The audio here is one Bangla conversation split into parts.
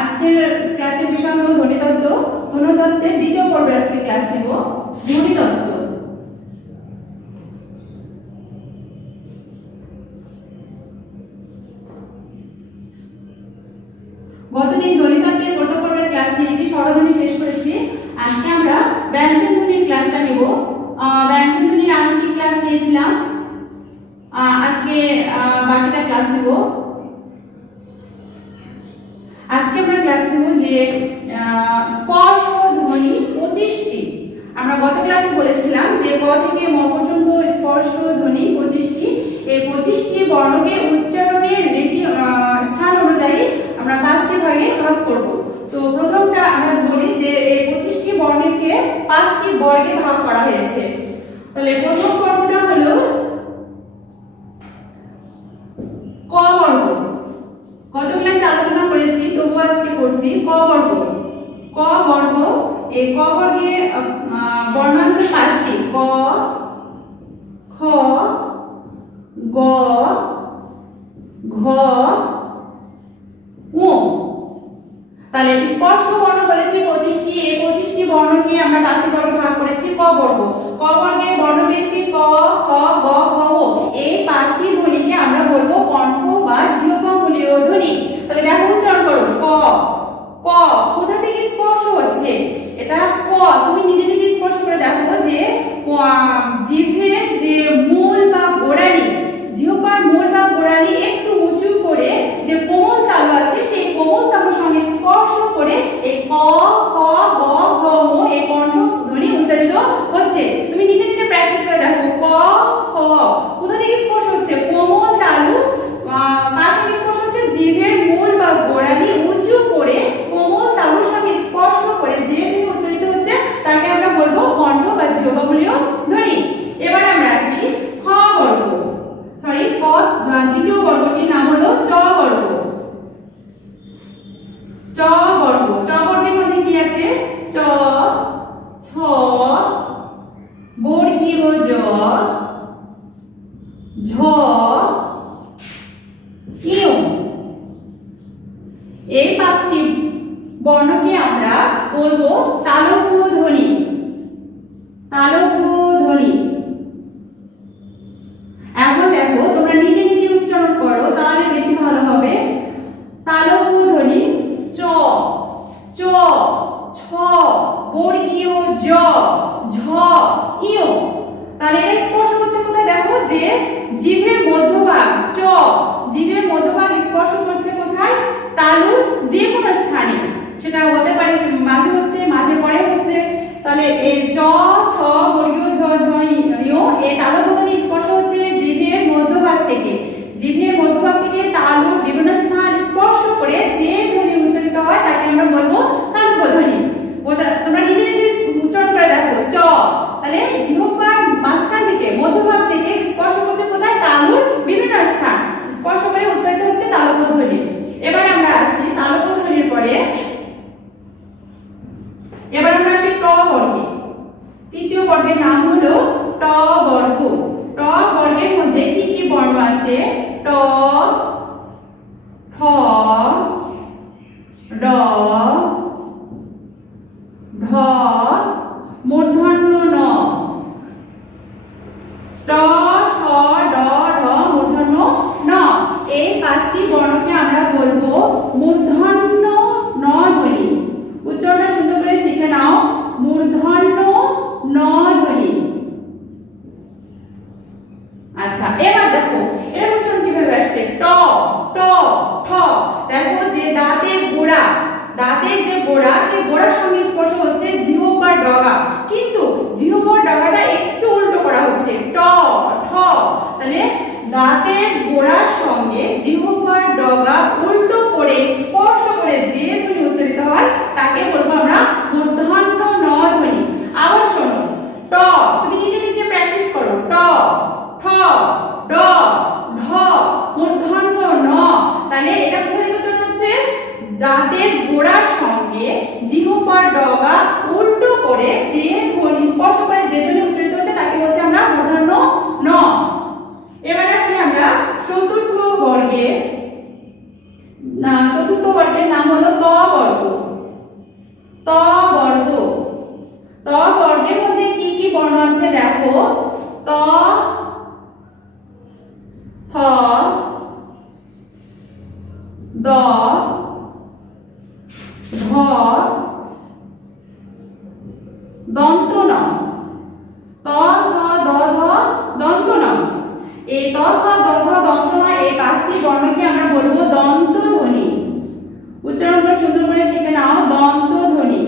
আজকের ক্লাসের বিষয় হলো ধ্বনিতত্ত্ব। ধ্বনিতত্ত্বের দ্বিতীয় পর্বে আজকে ক্লাস নেব ধ্বনিতত্ত্ব। গতদিন ধ্বনিতত্ত্বের প্রথম পর্বের ক্লাস নিয়েছি, স্বরধ্বনি শেষ করেছি। আজকে আমরা ব্যঞ্জন ধ্বনির ক্লাসটা নেব। ব্যঞ্জন ধ্বনির আংশিক ক্লাস নিয়েছিলাম, আজকে বাকিটা ক্লাস নেব। আজকে আমরা ক্লাস নেব যে স্পর্শ ধ্বনি 25টি। আমরা গত ক্লাসে বলেছিলাম যে ক থেকে ম পর্যন্ত স্পর্শ ধ্বনি 25টি। এই 25টি বর্ণকে উচ্চারণের রীতি স্থান অনুযায়ী আমরা 5টি ভাগে ভাগ করব। তো প্রথমটা আমরা বলি যে এই 25টি বর্ণকে 5টি বর্গে ভাগ করা হয়েছে। তাহলে প্রথম পর্বটা হলো ক বর্গ। গত ক্লাসে আলোচনা করেছি, তবু আজকে করছি ক বর্গ। ক বর্গ, এই ক বর্গে বর্ণ আছে 5টি: ক, খ, গ, ঘ, ঙ। তাহলে স্পর্শ বর্ণ বলেছি 25টি। এই 25টি বর্ণকে আমরা 5টি বর্গে ভাগ করেছি ক বর্গ। ক বর্গে বর্ণ পেয়েছি ক, খ, গ, ঘ, ঙ। এই 5টি ধ্বনিকে আমরা বলবো কণ্ঠ বা জিহ্বামূলীয় ধ্বনি। তাহলে দেখো, উচ্চারণ করো। ক, ক কোথা থেকে স্পর্শ হচ্ছে? এটা ক, তুমি নিজে নিজে স্পর্শ করে দেখো যে জিহ্বের যে মূল বা গোড়ালি, জিহ্বার মূল বা গোড়ালি একটু উঁচু করে যে কোমল তালু আছে, সেই কোমল তালুর সঙ্গে স্পর্শ করে এই ক, খ, গ, ঘ, ঙ এই কণ্ঠ ধ্বনি উচ্চারিত হচ্ছে। তুমি নিজে নিজে প্র্যাকটিস করে দেখো। ক, খ কোথা থেকে স্পর্শ হচ্ছে? কোমল তালু কার সঙ্গে স্পর্শ হচ্ছে? জিহ্বের মূল বা গোড়ালি উঁচু করে কোমল তালুর সঙ্গে স্পর্শ করে যে ধ্বনি উচ্চারিত হচ্ছে তাকে আমরা বলবো কণ্ঠ বা জিহ্বামূলীয় ধ্বনি। এবার আমরা আসি খ বর্গ। দ্বিতীয় বর্গটির নাম হলো চ বর্গ। চ বর্গ, চ বর্গের মধ্যে কি আছে? চ, ছ, বর্গীয় জ, ঝ, ইয়। এই 5টি বর্ণকে আমরা বলবো তালব্য ধ্বনি। তালব্য ধ্বনি। এখন দেখো, তোমরা নিজে নিজে উচ্চারণ করো, তাহলে বেশি ভালো হবে। তালব্য ধ্বনি চ, চ, ছ, বর্গীয় জ, ঝ, ইয়। তাহলে এটা স্পর্শ করছে কোথায়? দেখো যে জিভের মধ্যভাগ। চ, জিভের মধ্যভাগ স্পর্শ করছে কোথায়? তালুর যে কোনো স্থানে। সেটা হতে পারে মাঝে হচ্ছে, মাঝের পরে হচ্ছে। তাহলে এই চ, ছ, বর্গীয় ঝ, ঝ, ইয় এই তালব্য ধ্বনি স্পর্শ হচ্ছে জিভের মধ্যভাগ থেকে। জিভের মধ্যভাগ থেকে তালুর বিভিন্ন স্থান স্পর্শ করে যে ধ্বনি উচ্চারিত হয় তাকে আমরা বলবো তালব্য ধ্বনি। তোমরা নিজে নিজে উচ্চারণ করে দেখো। চ, তাহলে জিহ্বার মাঝখান থেকে, মধ্যভাগ থেকে স্পর্শ করছে কোথায়? তালুর বিভিন্ন স্থান স্পর্শ করে উচ্চারিত হচ্ছে তালব্য ধ্বনি। এবার আমরা আসি তালব্য ধ্বনির পরে, এবার আমরা আসি ট বর্গে। তৃতীয় বর্গের নাম হলো ট বর্গ। ট বর্গের মধ্যে কি কি বর্ণ আছে? ট, ঠ, ড, ঢ, মূর্ধন্য ন। ট, ঠ, ড, ঢ, মূর্ধন্য ন। এই 5টি বর্ণকে আমরা বলবো মূর্ধন্য ন ধ্বনি। উচ্চারণটা সুন্দর করে শিখে নাও। মূর্ধন্য ন ধ্বনি। আচ্ছা, এবার দেখো এর উচ্চারণ কিভাবে আসছে। ট, ট, ঠ। দেখো যে দাঁতের গোড়া, দাঁতের যে গোড়া, সেই গোড়ার সঙ্গে স্পর্শ হচ্ছে জিহ্বার ডগা, কিন্তু জিহ্বার ডগাটা একটু উল্টো করা হচ্ছে। ট, ঠ। তাহলে দাঁতের গোড়ার সঙ্গে জিহ্বার ডগা উল্টো করে স্পর্শ করে যে ধ্বনি উচ্চারিত হয় তাকে বলবো আমরা মূর্ধন্য ন ধ্বনি। আবার শোনো, ট, তুমি নিজে নিজে প্র্যাকটিস করো। ট, ঠ, ড, ঢ, মূর্ধন্য ন। তাহলে এটা কোথা থেকে উচ্চারণ হচ্ছে? দাঁতের গোড়ার সঙ্গে জিহ্বার ডগা উল্টো করে যে ধ্বনি স্পর্শ করে যে ধ্বনি উচ্চারিত হচ্ছে তাকে বলছি আমরা মূর্ধন্য ন। এবার আসি আমরা চতুর্থ বর্গে। না, চতুর্থ বর্গের নাম হলো ত বর্গ। ত বর্গ, ত বর্গের মধ্যে কি কি বর্ণ আছে দেখো, ত, থ, দ, ধ, দন্ত ন, ত, থ, দ, ধ, দন্ত ন। এই ত, থ, দ, ধ, দন্ত ন এই পাঁচটি বর্ণকে আমরা বলবো দন্ত ধ্বনি। উচ্চারণটা সুন্দর করে শিখে নাও, দন্ত ধ্বনি।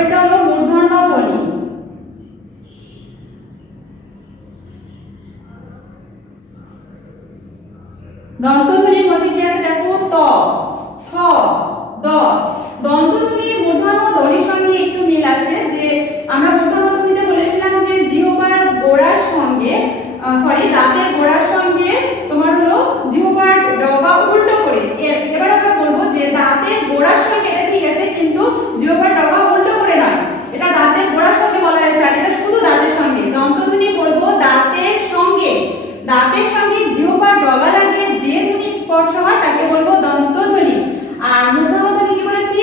এটা হলো মূর্ধন্য ধ্বনি। দন্তধ্বনির মধ্যে কি আছে দেখো, ত, থ, দ। দন্তধ্বনির মূর্ধন্য ধ্বনির সঙ্গে একটু মিল আছে, যে আমরা মূর্ধন্য ধ্বনিতে বলেছিলাম যে জিহ্বার গোড়ার সঙ্গে দাঁতের গোড়ার সঙ্গে তোমার হলো জিহ্বার ডগা উল্টো করে। এবার আমরা বলবো যে দাঁতের গোড়ার সঙ্গে, এটা ঠিক আছে, কিন্তু জিহ্বার ডগা উল্টো করে নয়, এটা দাঁতের গোড়ার সঙ্গে বলা হয়েছে, আর এটা শুধু দাঁতের সঙ্গে। দন্তধ্বনি বলবো দাঁতের সঙ্গে, দাঁতের সঙ্গে জিহ্বার ডগা লাগিয়ে যে ধ্বনি স্পর্শ হয় তাকে বলবো দন্তধ্বনি। আর মূর্ধন্য ধ্বনি কি বলেছি,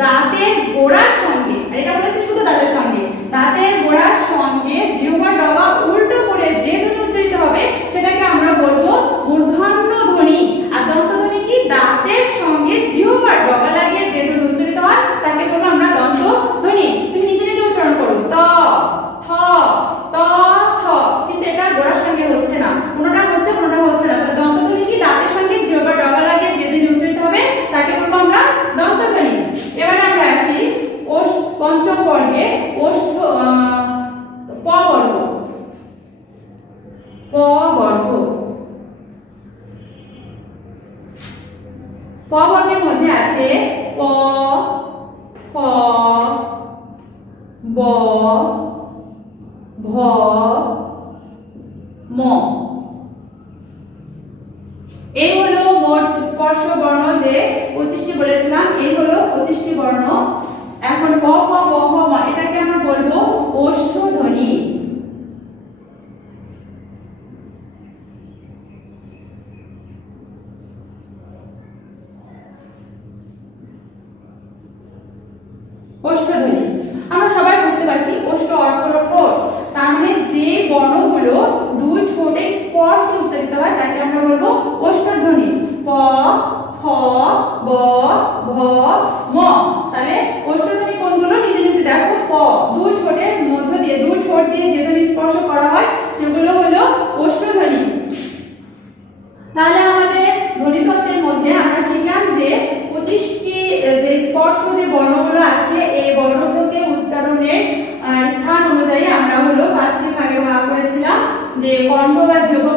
দাঁতের গোড়ার সঙ্গে, আর এটা বলেছি শুধু দাঁতের সঙ্গে। দাঁতের গোড়ার সঙ্গে জিহ্বার ডগা উল্টো করে যে ধ্বনি উচ্চারিত হবে সেটাকে আমরা বলবো মূর্ধন্য ধ্বনি। আর দন্তধ্বনি কি, দাঁতের সঙ্গে জিহ্বার ডগা লাগিয়ে যে ধ্বনি উচ্চারিত হয় তাকে বলবো আমরা দন্তধ্বনি। তুমি নিজে নিজে উচ্চারণ করো, ত, থ, ত, থ, কিন্তু এটা গোড়ার সঙ্গে হচ্ছে না, কোনোটা হচ্ছে কোনোটা হচ্ছে না। তাহলে দন্তধ্বনি কি, দাঁতের সঙ্গে জিহ্বার ডগা লাগিয়ে যে ধ্বনি উচ্চারিত হবে তাকে বলবো আমরা দন্তধ্বনি। এবার আমরা আসি পঞ্চম বর্গে, প বর্গ। প বর্গ, প বর্গের মধ্যে আছে প, ফ, ব, ভ, ম। এই হলো মোট স্পর্শ বর্ণ, যে 25টি বলেছিলাম, এই হলো 25টি বর্ণ। এখন প, ফ, ব, ভ, ম এটাকে আমরা বলবো ওষ্ঠধ্বনি। ওষ্ঠধ্বনি আমরা সবাই বুঝতে পারছি, ওষ্ঠ অর্থ হলো ঠোঁট, তার মানে যে বর্ণগুলো দুই ঠোঁটের স্পর্শে উচ্চারিত হয় তাকে আমরা বলবো ওষ্ঠধ্বনি। প, ফ, ব, ভ, ম। তাহলে ওষ্ঠধ্বনি কোনগুলো, নিজে নিজে দেখো, প, দুই ঠোঁটের মধ্য দিয়ে, দুই ঠোঁট দিয়ে যে ধ্বনি স্পর্শ করা হয় সেগুলো হলো ওষ্ঠধ্বনি। তাহলে আমাদের ধ্বনিতত্ত্বের মধ্যে আমরা শিখলাম যে 25টি যে স্পর্শ যে বর্ণগুলো আছে, এই বর্ণগুলোকে উচ্চারণের স্থান অনুযায়ী আমরা হলো 5টি ভাগে ভাগ করেছিলাম, যে কণ্ঠ বা জিহ্বা